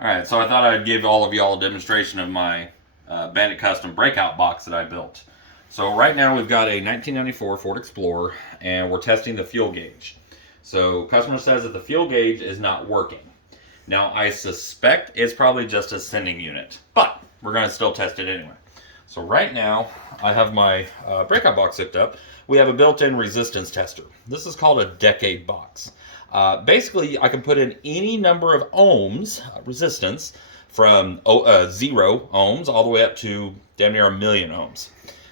Alright, so I thought I'd give all of y'all a demonstration of my Bandit custom breakout box that I built. So right now we've got a 1994 Ford Explorer and we're testing the fuel gauge. So customer says that the fuel gauge is not working. Now I suspect it's probably just a sending unit, but we're going to still test it anyway. So right now I have my breakout box hooked up. We have a built-in resistance tester. This is called a decade box. Basically, I can put in any number of ohms resistance from 0 ohms all the way up to damn near 1,000,000 ohms.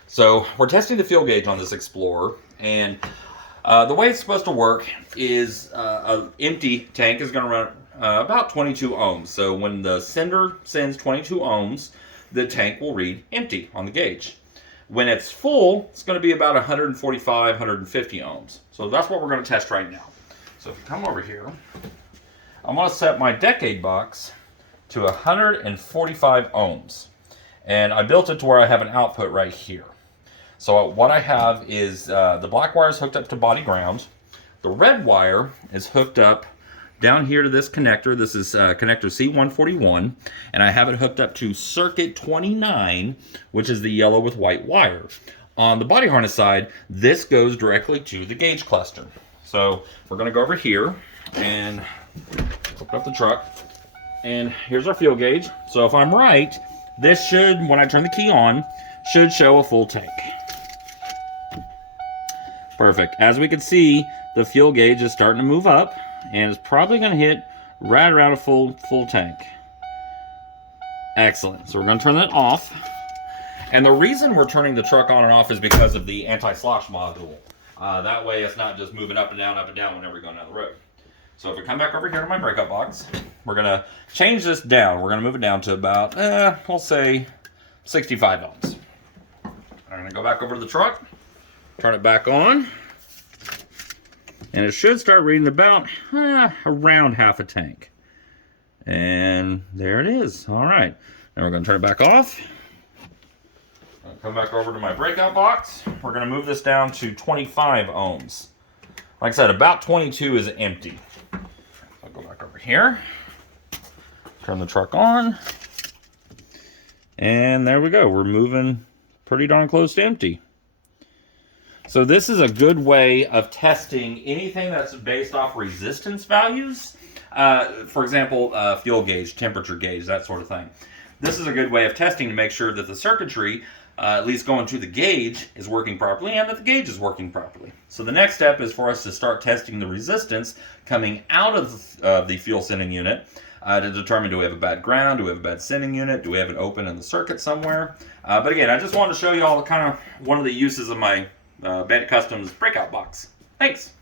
So we're testing the fuel gauge on this Explorer, and the way it's supposed to work is an empty tank is going to run about 22 ohms. So when the sender sends 22 ohms, the tank will read empty on the gauge. When it's full, it's going to be about 145, 150 ohms. So that's what we're going to test right now. So if you come over here, I'm going to set my decade box to 145 ohms. And I built it to where I have an output right here. So what I have is the black wire is hooked up to body ground. The red wire is hooked up down here to this connector. This is connector C141. And I have it hooked up to circuit 29, which is the yellow with white wire. On the body harness side, this goes directly to the gauge cluster. So we're going to go over here and open up the truck. And here's our fuel gauge. So if I'm right, this should, when I turn the key on, should show a full tank. Perfect. As we can see, the fuel gauge is starting to move up and it's probably going to hit right around a full tank. Excellent. So we're going to turn that off. And the reason we're turning the truck on and off is because of the anti-slosh module. That way it's not just moving up and down whenever we're going down the road. So if we come back over here to my breakout box, we're going to change this down. We're going to move it down to about, we'll say 65 ohms. I'm going to go back over to the truck, turn it back on, and it should start reading about around half a tank. And there it is. All right. Now we're going to turn it back off. Come back over to my breakout box. We're going to move this down to 25 ohms. Like I said, about 22 is empty. I'll go back over here. Turn the truck on. And there we go. We're moving pretty darn close to empty. So this is a good way of testing anything that's based off resistance values. For example, fuel gauge, temperature gauge, that sort of thing. This is a good way of testing to make sure that the circuitry, at least going to the gauge, is working properly and that the gauge is working properly. So the next step is for us to start testing the resistance coming out of the fuel sending unit to determine, do we have a bad ground, do we have a bad sending unit, do we have an open in the circuit somewhere. But again, I just wanted to show you all kind of one of the uses of my Bandit Customs breakout box. Thanks.